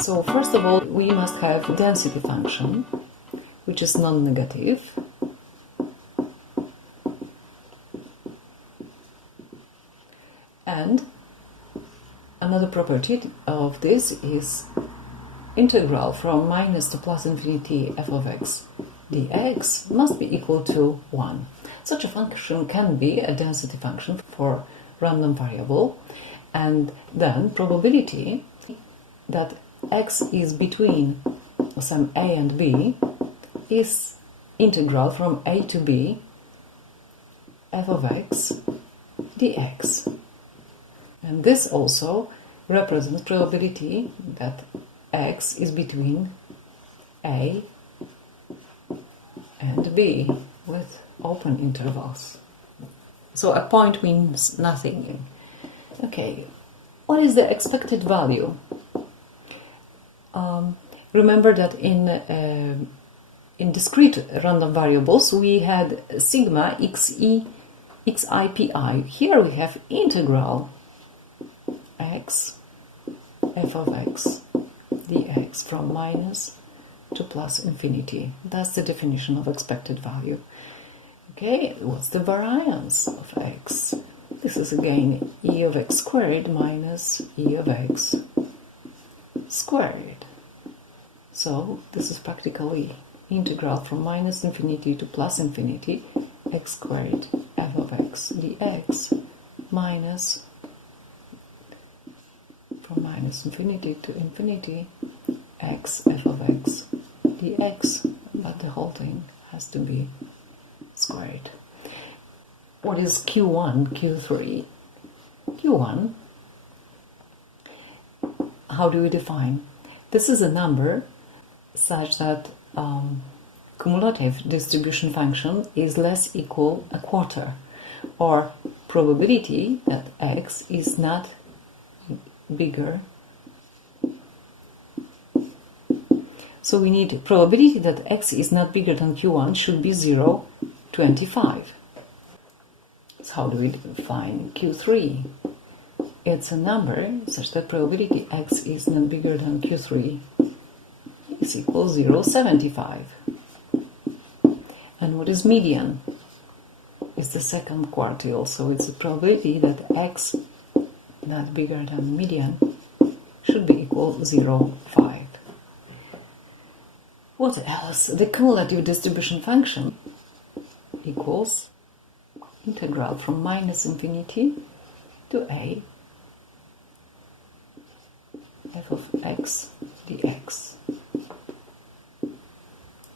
So first of all, we must have a density function, which is non-negative. And another property of this is integral from minus to plus infinity f of x dx must be equal to 1. Such a function can be a density function for random variable, and then probability that x is between some a and b is integral from a to b f of x dx. And this also represents probability that x is between a and b with open intervals. So a point means nothing. Okay, what is the expected value? Remember that in discrete random variables we had sigma xi pi. Here we have integral x f of x dx from minus to plus infinity. That's the definition of expected value. Okay, what's the variance of x? This is again e of x squared minus e of x squared. So this is practically integral from minus infinity to plus infinity x squared f of x dx minus from minus infinity to infinity x f of x dx, but the whole thing has to be squared. What is q1, q3? q1, how do we define? This is a number such that cumulative distribution function is less equal a quarter, or probability that x is not bigger. So we need probability that x is not bigger than q1 should be 0.25. So how do we define q3? It's a number such that probability x is not bigger than q3 is equal to 0.75. And what is median? It's the second quartile, so it's a probability that x not bigger than median should be equal to 0.5. What else? The cumulative distribution function equals integral from minus infinity to a f of x dx.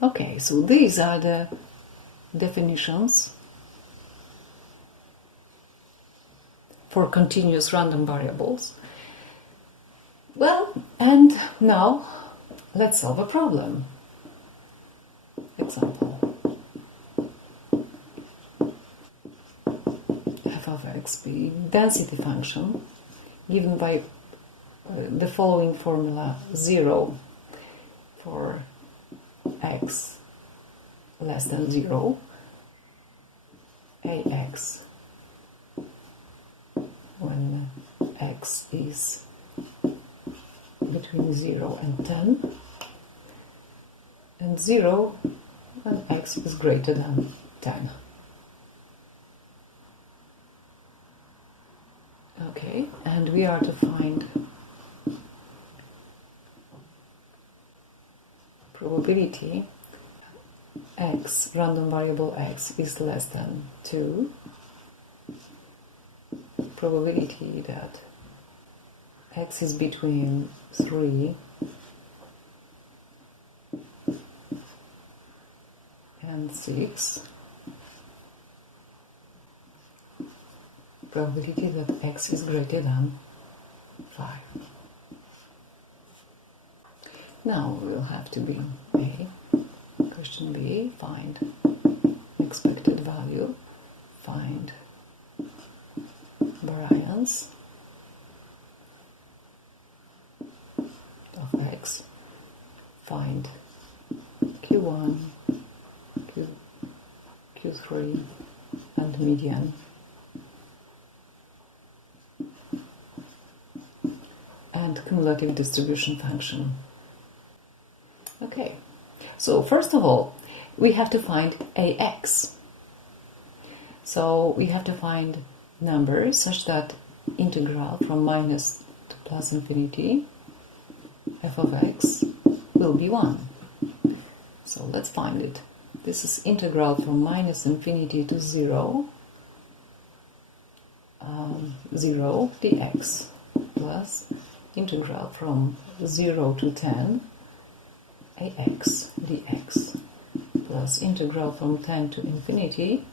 Okay, so these are the definitions for continuous random variables. Well, and now let's solve a problem. Example. F of x be density function given by the following formula: 0 for x less than 0, ax when x is between 0 and 10, and 0 when x is greater than 10. Okay, and we are to find probability x, random variable x, is less than 2, probability that x is between 3 and 6, probability that x is greater than 5. Now we'll have to be A. Question B, find expected value, find variance of x, find q1, q3, and median. and cumulative distribution function. Okay, so first of all, we have to find ax. So we have to find numbers such that integral from minus to plus infinity f of x will be 1. So let's find it. This is integral from minus infinity to 0, 0 dx, plus integral from 0 to 10 ax dx, plus integral from 10 to infinity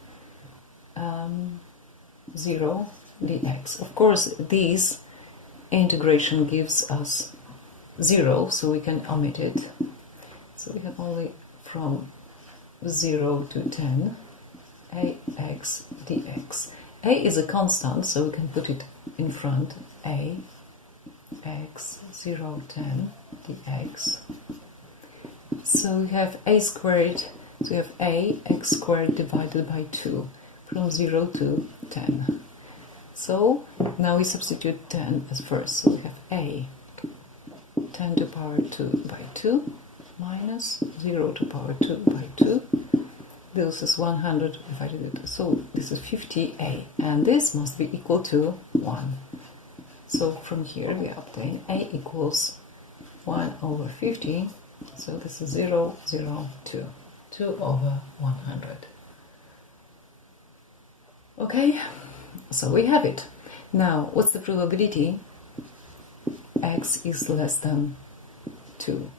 0 dx. Of course, this integration gives us 0, so we can omit it. So we have only from 0 to 10 ax dx. A is a constant, so we can put it in front. A x 0 10 dx. So we have a squared, so we have a x squared divided by 2 from 0 to 10. So now we substitute 10 as first. So we have a 10 to the power 2 by 2 minus 0 to the power 2 by 2. This is 100 divided by 2. So this is 50a, and this must be equal to 1. So from here we obtain a equals 1 over 50. So this is 0, 0, 2. 2 over 100. Okay, so we have it. Now, what's the probability x is less than 2?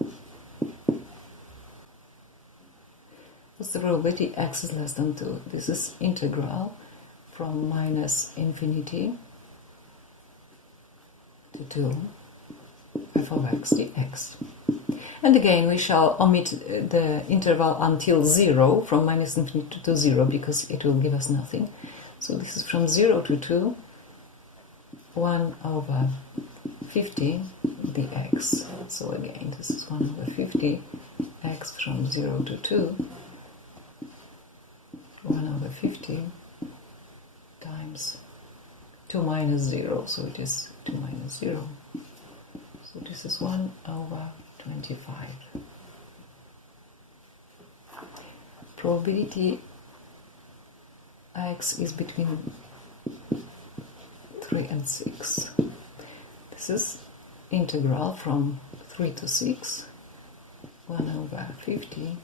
What's the probability x is less than 2? This is integral from minus infinity to 2 f of x dx. And again, we shall omit the interval until 0, from minus infinity to 0, because it will give us nothing. So this is from 0 to 2, 1 over 50 dx. So again, this is 1 over 50, x from 0 to 2, 1 over 50 times 2 minus 0, so it is 2 minus 0. So this is 1 over 25. Probability x is between 3 and 6. This is integral from 3 to 6, 1 over 50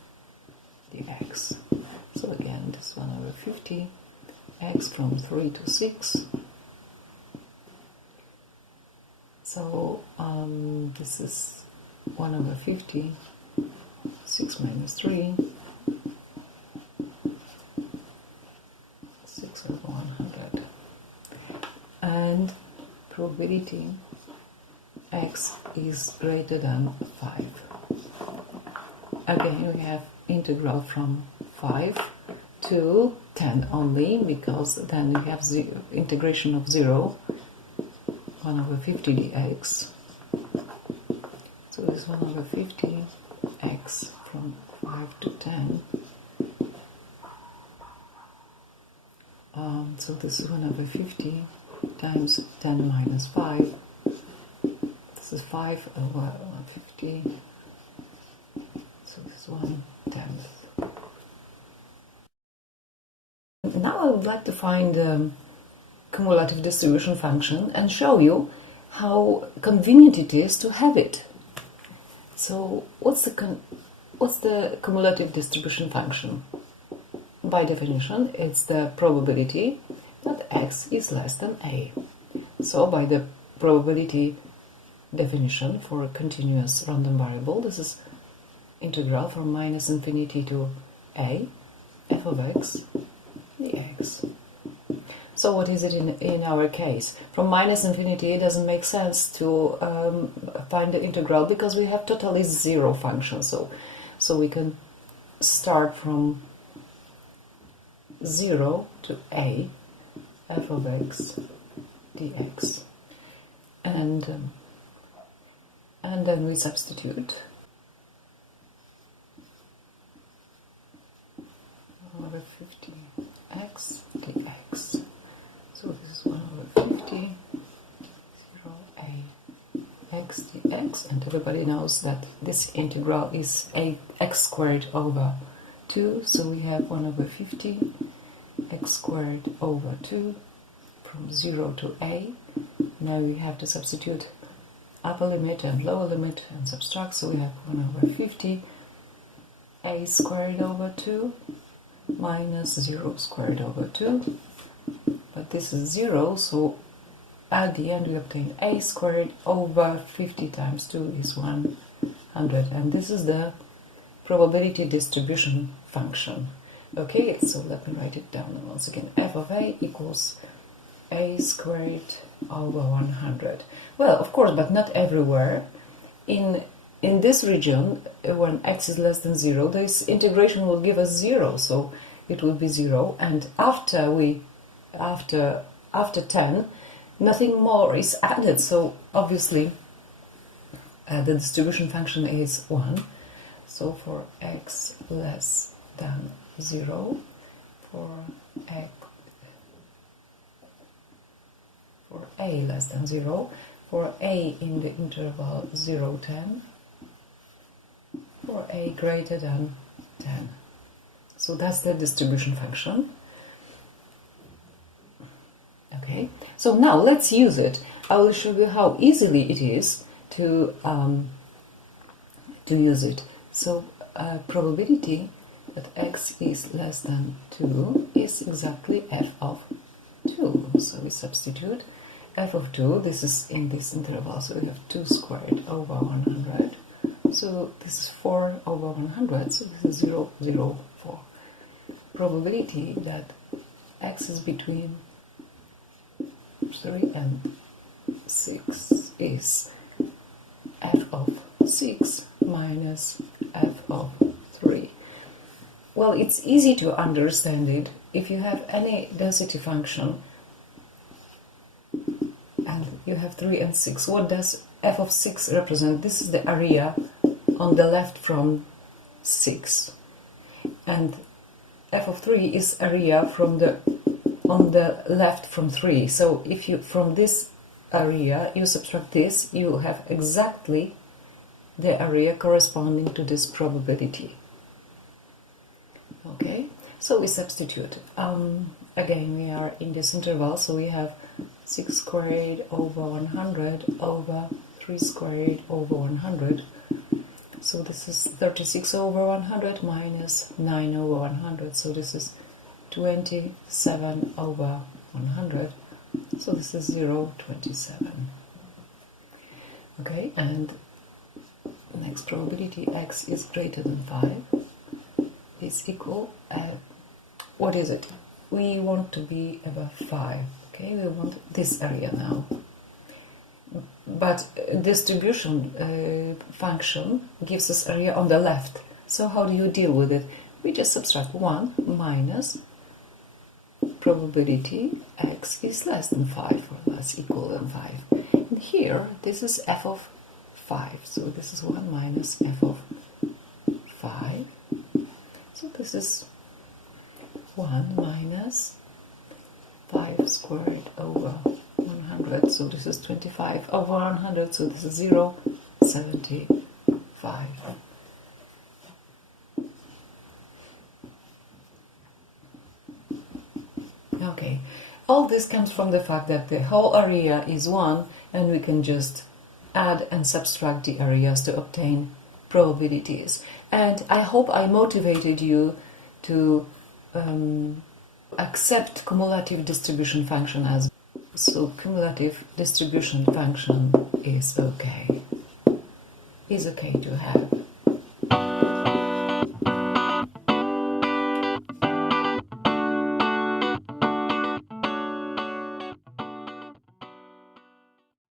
dx. So again, this is 1 over 50, x from 3 to 6. So this is 1 over 50, 6 minus 3, 6 over 100. And probability x is greater than 5. Again, we have integral from 5 to 10 only, because then we have integration of 0, 1 over 50 dx. So this is 1 over 50 x from 5 to 10. So this is 1 over 50 times 10 minus 5. This is 5 over 150. So this is 1/10. Now I would like to find the cumulative distribution function and show you how convenient it is to have it. So what's the cumulative distribution function? By definition, it's the probability that x is less than a. So by the probability definition for a continuous random variable, this is integral from minus infinity to a f of x dx. So what is it in our case? From minus infinity, it doesn't make sense to find the integral, because we have totally zero function. So we can start from 0 to a f of x dx, and then we substitute over 50 x dx. So this is 1 over 50, 0 a x dx, and everybody knows that this integral is x squared over 2, so we have 1 over 50 x squared over 2 from 0 to a. Now we have to substitute upper limit and lower limit and subtract, so we have 1 over 50 a squared over 2 minus 0 squared over 2, but this is 0, so at the end we obtain a squared over 50 times 2 is 100, and this is the probability distribution function. Okay, so let me write it down once again. F of a equals a squared over 100. Well, of course, but not everywhere. In this region, when x is less than 0, this integration will give us 0, so it will be 0, and after 10, nothing more is added, so obviously the distribution function is 1. So for x less than 0, for a less than 0, for a in the interval 0, 10, for a greater than 10. So that's the distribution function. Okay, so now let's use it. I will show you how easily it is to use it. So probability that x is less than 2 is exactly f of 2. So we substitute f of 2, this is in this interval, so we have 2 squared over 100. So this is 4 over 100, so this is 0, 0, 4. Probability that x is between 3 and 6 is f of 6 minus f of 3. Well, it's easy to understand it. If you have any density function and you have 3 and 6, what does f of 6 represent? This is the area on the left from 6, and f of 3 is area from on the left from 3. So if you from this area you subtract this, you have exactly the area corresponding to this probability. Okay, so we substitute. Again, we are in this interval, so we have 6 squared over 100 over 3 squared over 100. So this is 36 over 100 minus 9 over 100. So this is 27 over 100. So this is 0.27. Okay, and next probability x is greater than 5 is equal, what is it? We want to be above 5. Okay, we want this area now. But distribution function gives us area on the left. So how do you deal with it? We just subtract 1 minus probability x is less than 5 or less equal than 5. And here, this is f of 5. So this is 1 minus f of 5. So this is 1 minus 5 squared over 100. So this is 25 over 100. So this is 0.75. Okay, all this comes from the fact that the whole area is 1, and we can just add and subtract the areas to obtain probabilities. And I hope I motivated you to accept cumulative distribution function as so. Cumulative distribution function is okay. Is okay to have.